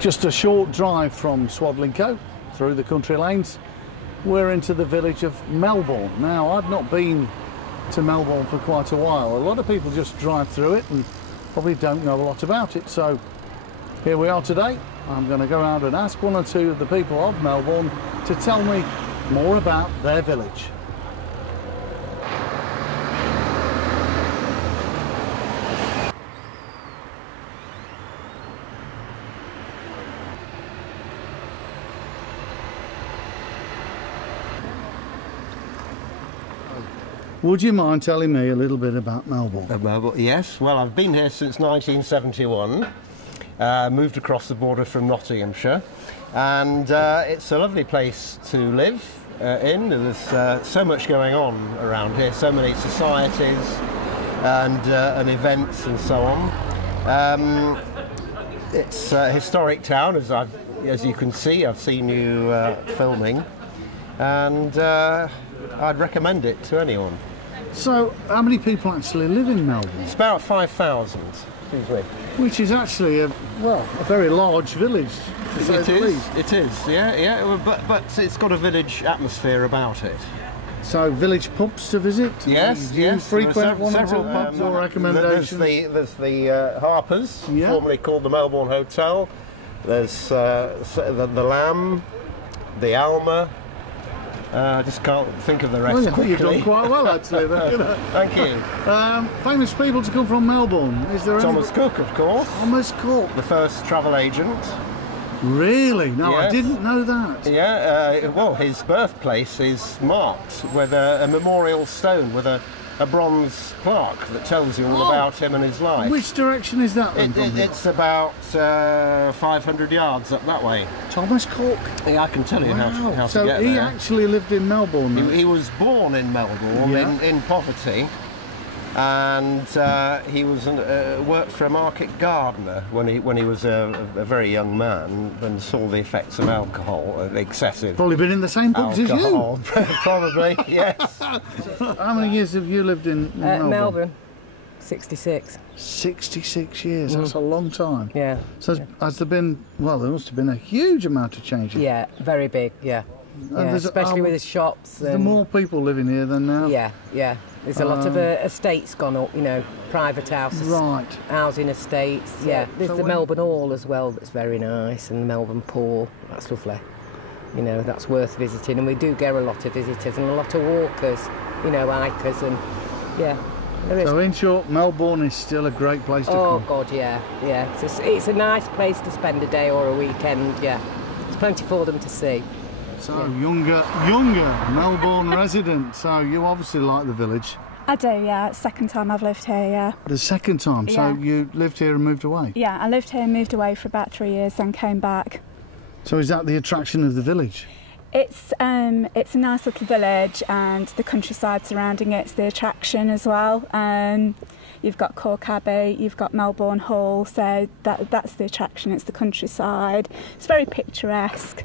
Just a short drive from Swadlincote through the country lanes. We're into the village of Melbourne. Now, I've not been to Melbourne for quite a while. A lot of people just drive through it and probably don't know a lot about it. So here we are today. I'm going to go out and ask one or two of the people of Melbourne to tell me more about their village. Would you mind telling me a little bit about Melbourne? Melbourne, yes. Well, I've been here since 1971. Moved across the border from Nottinghamshire, and it's a lovely place to live in. There's so much going on around here, so many societies and events and so on. It's a historic town, as you can see. I've seen you filming, and I'd recommend it to anyone. So, how many people actually live in Melbourne? It's about 5,000. Which is actually a very large village. It is, yeah. But it's got a village atmosphere about it. So, village pubs to visit? Yes, Do you frequent one or two pubs or recommendations? There's the Harpers, formerly called the Melbourne Hotel. There's the Lamb, the Alma. I just can't think of the rest. Well, you've done quite well, actually. Thank you. Famous people to come from Melbourne. Is there Thomas Cook, of course. Thomas Cook, the first travel agent. Really? No, yes. I didn't know that. Yeah. Well, his birthplace is marked with a memorial stone with a bronze plaque that tells you all about him and his life. Which direction is that then? It's about 500 yards up that way. Thomas Cook? Yeah, I can tell you how to get there. So he actually lived in Melbourne? He was born in Melbourne in poverty, and he was worked for a market gardener when he was a very young man and saw the effects of alcohol, excessive. Probably been in the same pubs as you. Probably, yes. How many years have you lived in Melbourne? Melbourne, 66. 66 years, that's a long time. Yeah. So has there been, well, there must have been a huge amount of changes. Yeah, very big, yeah. Especially with the shops. There are more people living here than now? Yeah. There's a lot of estates gone up, private houses. Right. Housing estates, yeah. There's the Melbourne Hall as well, that's very nice, and the Melbourne Pool, that's lovely. That's worth visiting, and we do get a lot of visitors and a lot of walkers, hikers, and yeah. So in short, Melbourne is still a great place to come. Oh God, yeah. It's a nice place to spend a day or a weekend, yeah. There's plenty for them to see. So, younger Melbourne resident, so you obviously like the village. I do, yeah. It's the second time I've lived here, yeah. The second time? Yeah. So you lived here and moved away? Yeah, I lived here, moved away for about 3 years, then came back. So is that the attraction of the village? It's a nice little village, and the countryside surrounding it's the attraction as well. You've got Cork Abbey, you've got Melbourne Hall, so that's the attraction, it's the countryside. It's very picturesque.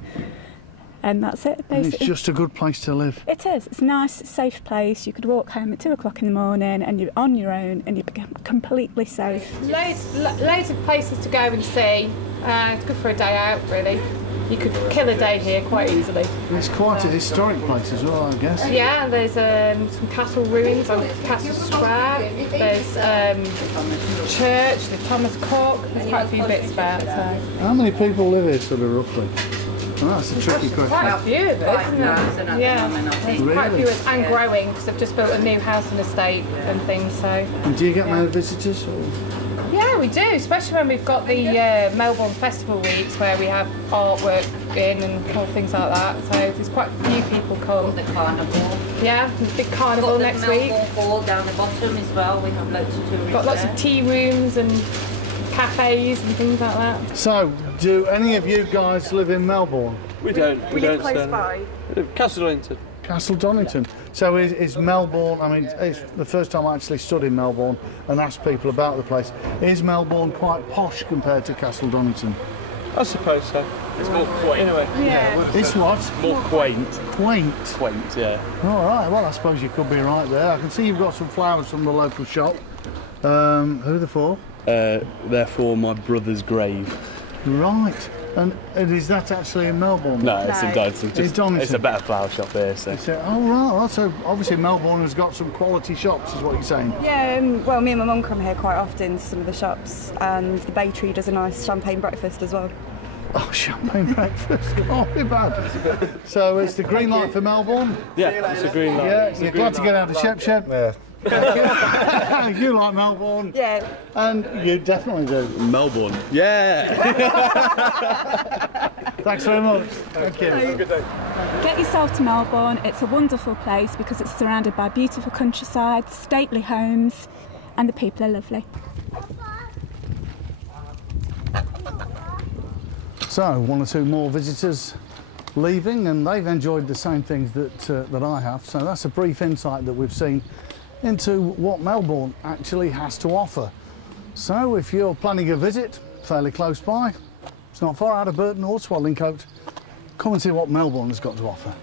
And that's it, basically. And it's just a good place to live. It is. It's a nice, safe place. You could walk home at 2 o'clock in the morning and you're on your own and you're completely safe. Loads of places to go and see. It's good for a day out, really. You could kill a day here quite easily. It's quite a historic place as well, I guess. Yeah, there's some castle ruins on Castle Square. There's church, the Thomas Cook. There's quite a few bits about. So. How many people live here, sort of roughly? Well, that's a tricky question. Quite a few of us, isn't it? Yeah, there's quite a few of us, and growing, because they've just built a new house and estate and things. So. And do you get many visitors? Or? Yeah, we do, especially when we've got the Melbourne Festival weeks where we have artwork in and all things like that. So there's quite a few people come. The carnival. Yeah, the big carnival next week. Melbourne Hall down the bottom as well. We have loads of tourists. Got lots of tea rooms and cafes and things like that. So, do any of you guys live in Melbourne? We don't. We live close by. Castle Donington. Castle Donington. So is Melbourne, I mean, it's the first time I actually stood in Melbourne and asked people about the place. Is Melbourne quite posh compared to Castle Donington? I suppose so. It's more quaint. Anyway. Yeah. It's what? More quaint. Quaint? Quaint, yeah. All right, well, I suppose you could be right there. I can see you've got some flowers from the local shop. Who are they for? They're for my brother's grave. Right. And is that actually in Melbourne? No, it's in Donington. It's Donington. It's a better flower shop here. So. Oh right, so obviously Melbourne has got some quality shops, is what you're saying? Yeah, well, me and my mum come here quite often to some of the shops, and the Bay Tree does a nice champagne breakfast as well. Oh, champagne breakfast, can't be bad. So it's the green light for Melbourne? Yeah, it's a green light. Yeah, you're glad to get out of Shep Shep? Yeah. You like Melbourne? Yeah. And you definitely do. Melbourne. Yeah. Thanks very much. Thank you. Have a good day. Get yourself to Melbourne. It's a wonderful place because it's surrounded by beautiful countryside, stately homes, and the people are lovely. So, one or two more visitors leaving, and they've enjoyed the same things that I have. So that's a brief insight that we've seen into what Melbourne actually has to offer. So if you're planning a visit fairly close by, it's not far out of Burton or Swaddling Coat, come and see what Melbourne has got to offer.